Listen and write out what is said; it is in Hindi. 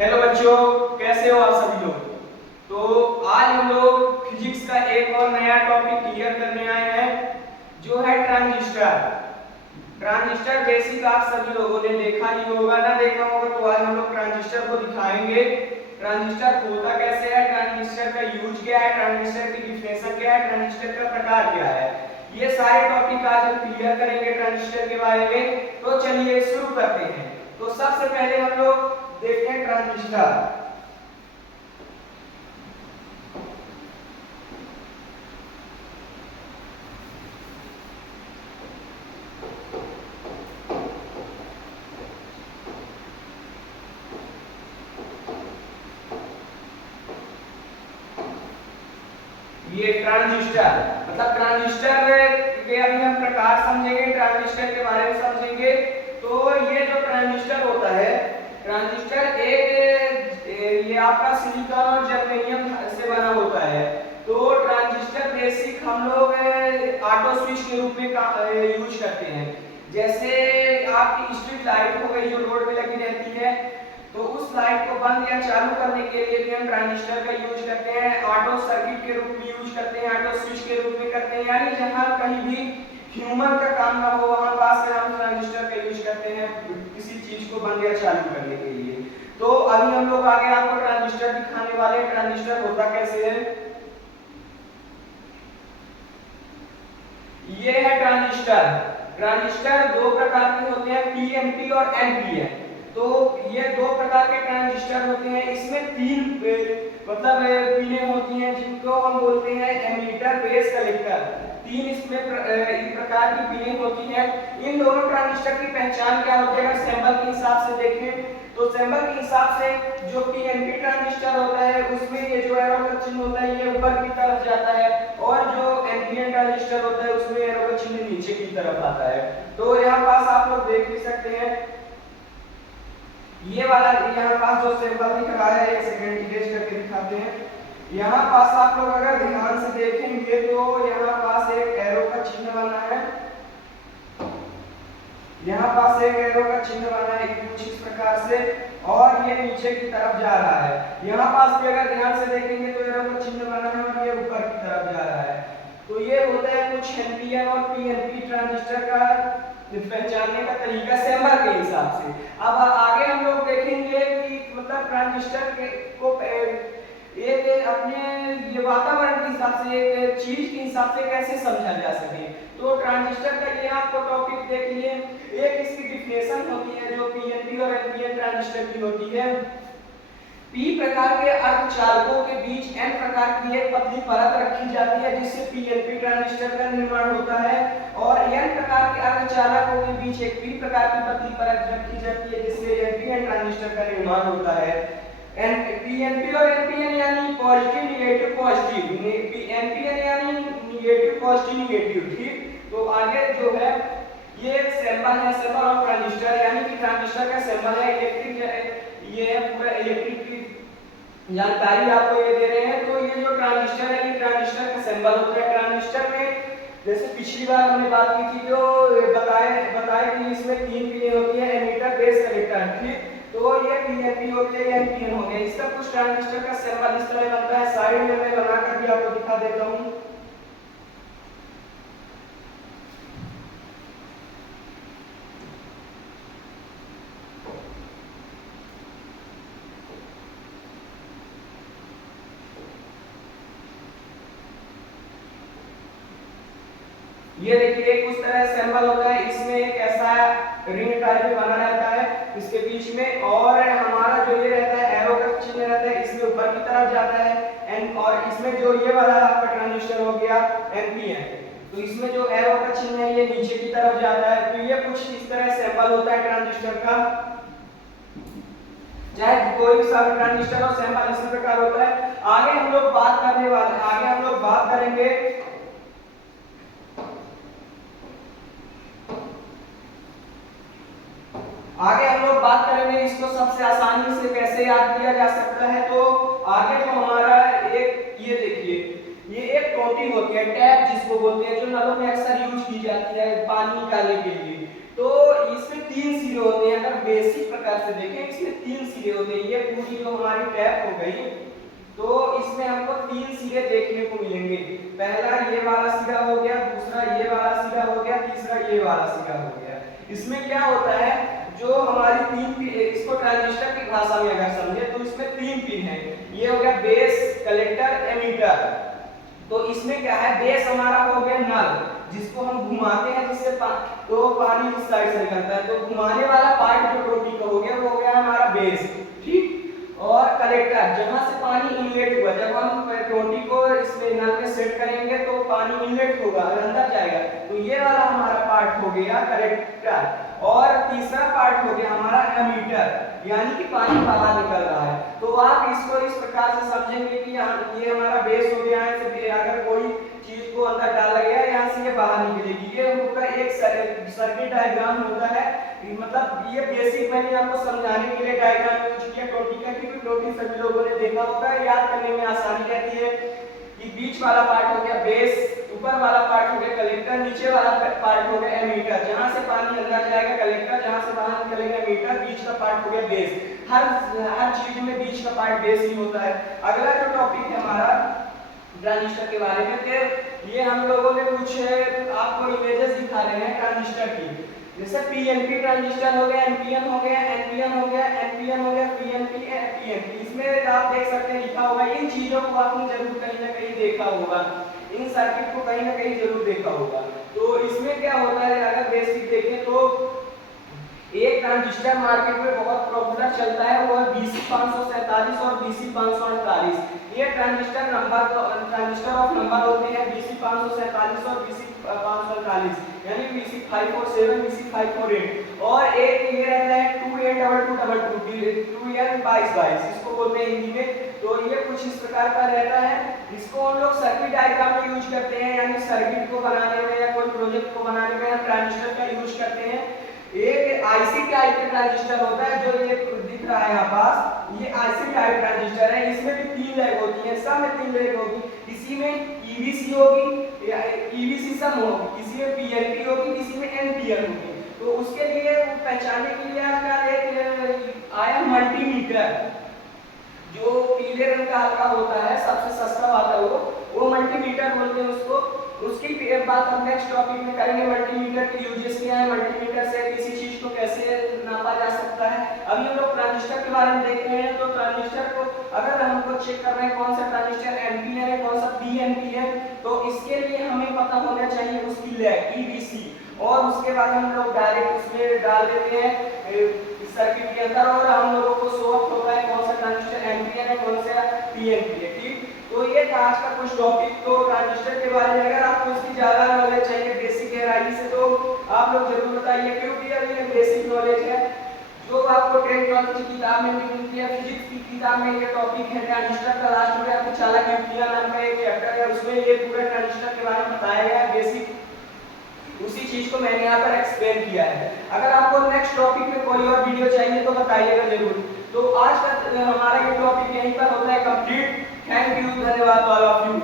हेलो बच्चों, कैसे हो आप सभी लोग। तो आज हम लोग फिजिक्स का एक और नया टॉपिक क्लियर करने आए हैं, जो है ट्रांजिस्टर। ट्रांजिस्टर बेसिक आप सभी लोगों ने देखा ही होगा, ना देखा होगा तो आज हम लोग ट्रांजिस्टर को दिखाएंगे। ट्रांजिस्टर होता कैसे है, ट्रांजिस्टर का यूज क्या है, ट्रांजिस्टर की डिफिनेशन क्या है, ट्रांजिस्टर का प्रकार क्या है, ये सारे टॉपिक आज हम क्लियर करेंगे ट्रांजिस्टर के बारे में। तो चलिए शुरू करते हैं। तो सबसे पहले हम लोग देखते हैं ट्रांजिस्टर। ये ट्रांजिस्टर मतलब ट्रांजिस्टर के अभी हम प्रकार समझेंगे, ट्रांजिस्टर के बारे में समझेंगे। तो ये जो ट्रांजिस्टर होता है, ट्रांजिस्टर एक ये आपका सिलिकॉन और जर्मेनियम से बना होता है। तो ट्रांजिस्टर बेसिक हम लोग ऑटो स्विच के रूप में यूज करते हैं। जैसे आपकी स्ट्रीट लाइट हो गई जो रोड पे लगी रहती है, तो उस लाइट को बंद या चालू करने के लिए भी हम ट्रांजिस्टर का यूज करते हैं। ऑटो सर्किट के रूप में यूज करते हैं, ऑटो स्विच के रूप में करते हैं, यानी जहां कहीं भी ह्यूमन का काम ना हो वहां पास में हम ट्रांजिस्टर का यूज करते हैं किसी चीज को बंद या चालू करने के लिए। तो अभी हम लोग आगे आपको ट्रांजिस्टर दिखाने वाले हैं, ट्रांजिस्टर होता कैसे है। ये है ट्रांजिस्टर। ट्रांजिस्टर दो प्रकार के होते हैं, पीएनपी और एनपीएन। तो ये दो प्रकार के ट्रांजिस्टर होते हैं। इसमें तीन मतलब पिनें होती हैं जिनको हम बोलते हैं एमीटर, बेस, कलेक्टर। तीन इसमें इस प्रकार की पिनें होती हैं। इन दोनों ट्रांजिस्टर की पहचान क्या होती है, अगर सैंपल के हिसाब से देखें तो सैंपल के हिसाब से जो पीएनपी ट्रांजिस्टर होता है उसमें ये जो एरो का चिन्ह होता है ये ऊपर की तरफ जाता है, और जो एनपीएन ट्रांजिस्टर होता है उसमें एरो का चिन्ह नीचे की तरफ आता है। तो यहाँ पास आप लोग देख भी सकते हैं, ये वाला यहाँ पास जो सैंपल दिख रहा है, एक सेकंड इरेज करके दिखाते हैं। यहाँ पास आप लोग अगर ध्यान से देखेंगे तो यहाँ पास एक एरो का चिन्ह बना है, यहाँ पास एक एरो का चिन्ह बना है कुछ इस प्रकार से, और ये नीचे की तरफ जा रहा है। यहाँ पास भी अगर ध्यान से देखेंगे तो एरो का चिन्ह बना है और ये ऊपर की तरफ जा रहा है। तो ये होता है कुछ एनपीएन और पीएनपी ट्रांजिस्टर का पहचानने का तरीका सैंपल के हिसाब से। अब आगे हम लोग देखेंगे कि मतलब ट्रांजिस्टर को एक अपने ये वातावरण के हिसाब से, एक चीज के हिसाब से कैसे समझा जा सके। तो ट्रांजिस्टर का ये आपको टॉपिक देख लिए। एक इसकी डिफिनेशन होती है जो पीएनपी और एनपीएन ट्रांजिस्टर की होती है। पी प्रकार के अर्धचालकों के बीच एन प्रकार की एक पतली परत रखी जाती है जिससे पीएनपी ट्रांजिस्टर का निर्माण होता है, और एन प्रकार के अर्धचालकों के बीच एक पी प्रकार की पतली परत रखी जाती है जिससे एनपीएन ट्रांजिस्टर का निर्माण होता है। पीएनपी और एनपीएन यानी पॉजिटिव नेगेटिव पॉजिटिव, एनपीएन यानी नेगेटिव पॉजिटिव नेगेटिव, ठीक। तो आगे जो है ये सैंपल है, सैंपल ऑफ ट्रांजिस्टर, यानी कि ट्रांजिस्टर का सैंपल है। इलेक्ट्रिक ये पूरा इलेक्ट्रिक की जानकारी आपको ये दे रहे हैं। तो ये जो ट्रांजिस्टर है ये ट्रांजिस्टर का सैंपल होता है। ट्रांजिस्टर में जैसे पिछली बार हमने बात की थी जो बताए कि इसमें तीन पिनें होती है, एमीटर, बेस, कलेक्टर, ठीक। तो ये पीएनपी हो गया, ये एनपीएन हो गया। इसका कुछ ट्रांजिस्टर का सैंपल इस तरह बनता है, साइड में मैं बनाकर भी आपको दिखा देता हूँ। ये देखिए कुछ तरह सैंपल होता है, इसमें एक ऐसा रिंग टाइप में बना रहता है इसके बीच में, और हमारा जो ये रहता है एरो का चिन्ह रहता है इसमें ऊपर की तरफ जाता है एन, और इसमें जो ये वाला आपका ट्रांजिस्टर हो गया एनपीएन, तो इसमें जो एरो का चिन्ह है ये नीचे की तरफ जाता है। तो ये कुछ इस तरह सैंपल होता है ट्रांजिस्टर का। चाहे कोई सा भी ट्रांजिस्टर हो, सैंपल इसी प्रकार होता है। आगे हम लोग बात करने वाले, आगे हम लोग बात करेंगे इसको सबसे आसानी से कैसे याद किया जा सकता है। तो आगे जो हमारा एक ये देखिए, ये एक टोटी होती है, टैप जिसको बोलते हैं, जो नलों में अक्सर यूज की जाती है पानी निकालने के लिए। तो इसमें 3 सिरे होते हैं। अगर बेसिक प्रकार से देखें इसमें 3 सिरे होते हैं। ये पूरी जो हमारी टैप हो गई, तो इसमें हमको 3 सिरे देखने को मिलेंगे। पहला ये वाला सिरा हो गया, दूसरा ये वाला सिरा हो गया, तीसरा ये वाला सिरा हो गया। इसमें क्या होता है, जो हमारी 3 पिन, इसको ट्रांजिस्टर की भाषा में अगर समझे तो इसमें 3 पिन है। ये हो गया बेस, कलेक्टर, एमीटर। तो इसमें क्या है, बेस हमारा हो गया नल, जिसको हम घुमाते हैं जिससे तो पानी इस साइड से निकलता है। तो घुमाने वाला पार्ट जो टोटी का हो गया वो हो गया हमारा बेस, ठीक। और कलेक्टर, जहां से पानी इनलेट हुआ, जब हम टोटी को इसमें नल में सेट करेंगे तो पानी इनलेट होगा और अंदर जाएगा, तो ये वाला हमारा पार्ट हो गया कलेक्टर। और तीसरा पार्ट हो गया हमारा एमीटर, यानी कि पानी बाहर निकल रहा है। तो आप इसको इस प्रकार से समझेंगे कि ये हमारा बेस हो गया है, अगर कोई चीज को अंदर डाला गया यहाँ से ये बाहर निकलेगी। ये होगा एक सर्किट डायग्राम होता है, मतलब ये बेसिक मैंने आपको समझाने के लिए डायग्राम यूज किया टोटी का, क्योंकि टोटी सभी लोगों ने देखा होगा, याद करने में आसानी रहती है। कि बीच वाला पार्ट हो गया बेस, ऊपर वाला पार्ट हो गया कलेक्टर, नीचे वाला पार्ट हो गया एमीटर। जहां से पानी अंदर जाएगा कलेक्टर, जहां से बाहर निकलेगा एमीटर, बीच का पार्ट हो गया बेस। हर चीज में बीच का पार्ट बेस ही होता है। अगला जो टॉपिक है हमारा ट्रांजिस्टर के बारे में, फिर ये हम लोगों ने कुछ आपको इमेजेस दिखा रहे हैं ट्रांजिस्टर की। जैसे पीएनपी ट्रांजिस्टर हो गया, एनपीएन हो गया, एनपीएन हो गया, एनपीएन हो गया, पीएनपी, पीएनपी। इसमें आप देख सकते हैं लिखा होगा, इन चीजों को आपने जरूर कहीं ना कहीं देखा होगा, इन सर्किट को कहीं ना कहीं जरूर देखा होगा। तो इसमें क्या होता है, अगर बेसिक देखें तो एक ट्रांजिस्टर मार्केट में बहुत पॉपुलर चलता है, वो है BC547 और BC548। ये ट्रांजिस्टर ऑफ नंबर होते हैं BC547 और BC548, यानी BC547, BC548। और एक ये रहता है 2N2222, 2N22, इसको बोलते हैं हिंदी में। तो ये कुछ इस प्रकार का रहता है, इसको हम लोग सर्किट डायग्राम में यूज करते हैं, यानी सर्किट को बनाने में या कोई प्रोजेक्ट को बनाने में हम ट्रांजिस्टर का यूज करते हैं। एक आईसी टाइप का ट्रांजिस्टर होता है, जो ये दिख रहा है यहाँ पास, ये आईसी टाइप ट्रांजिस्टर है। इसमें भी 3 लेग होती है, सब में 3 लेग होगी। इसी में ईवीसी होगी, ईवीसी सम होगी, किसी में पीएनपी होगी, किसी में एनपीएन होगी। तो उसके लिए पहचानने के लिए आजकल एक आया मल्टीमीटर, जो पीले रंग का हल्का होता है, सबसे सस्ता आता है वो मल्टीमीटर बोलते हैं उसको। उसकी बात हम नेक्स्ट टॉपिक में करेंगे, मल्टीमीटर के यूजेस क्या है, मल्टीमीटर से किसी चीज को कैसे नापा जा सकता है। अभी हम लोग ट्रांजिस्टर के बारे में देख रहे हैं। तो ट्रांजिस्टर को अगर हमको चेक करना है कौन सा ट्रांजिस्टर एनपीएन है, कौन सा पीएनपी है, तो इसके लिए हमें पता होना चाहिए उसकी लेग ईवीसी, और उसके बाद हम लोग डायरेक्ट उसमें डाल देते हैं सर्किट के अंदर, और हम लोगों को शो ऑफ होता है कौन सा ट्रांजिस्टर एनपीएन है, कौन सा पीएनपी है, ठीक। तो ये था आज का कुछ टॉपिक। तो ट्रांजिस्टर के बारे में अगर आपको इसकी ज्यादा नॉलेज चाहिए बेसिक गहराई से, तो आप लोग जरूर बताइए, क्योंकि अभी ये बेसिक नॉलेज है जो आपको 10th 12th की किताब में भी मिलती है। फिजिक्स की किताब में ये टॉपिक है ट्रांजिस्टर का, लास्ट में आपको चालक युक्तियां नाम का एक चैप्टर है, उसमें ये पूरा ट्रांजिस्टर के बारे में बताया गया बेसिक, उसी चीज को मैंने यहाँ पर एक्सप्लेन किया है। अगर आपको नेक्स्ट टॉपिक में कोई और वीडियो चाहिए तो बताइएगा जरूर। तो आज का हमारा ये टॉपिक यहीं पर होता है कंप्लीट। थैंक यू, धन्यवाद ऑल ऑफ यू।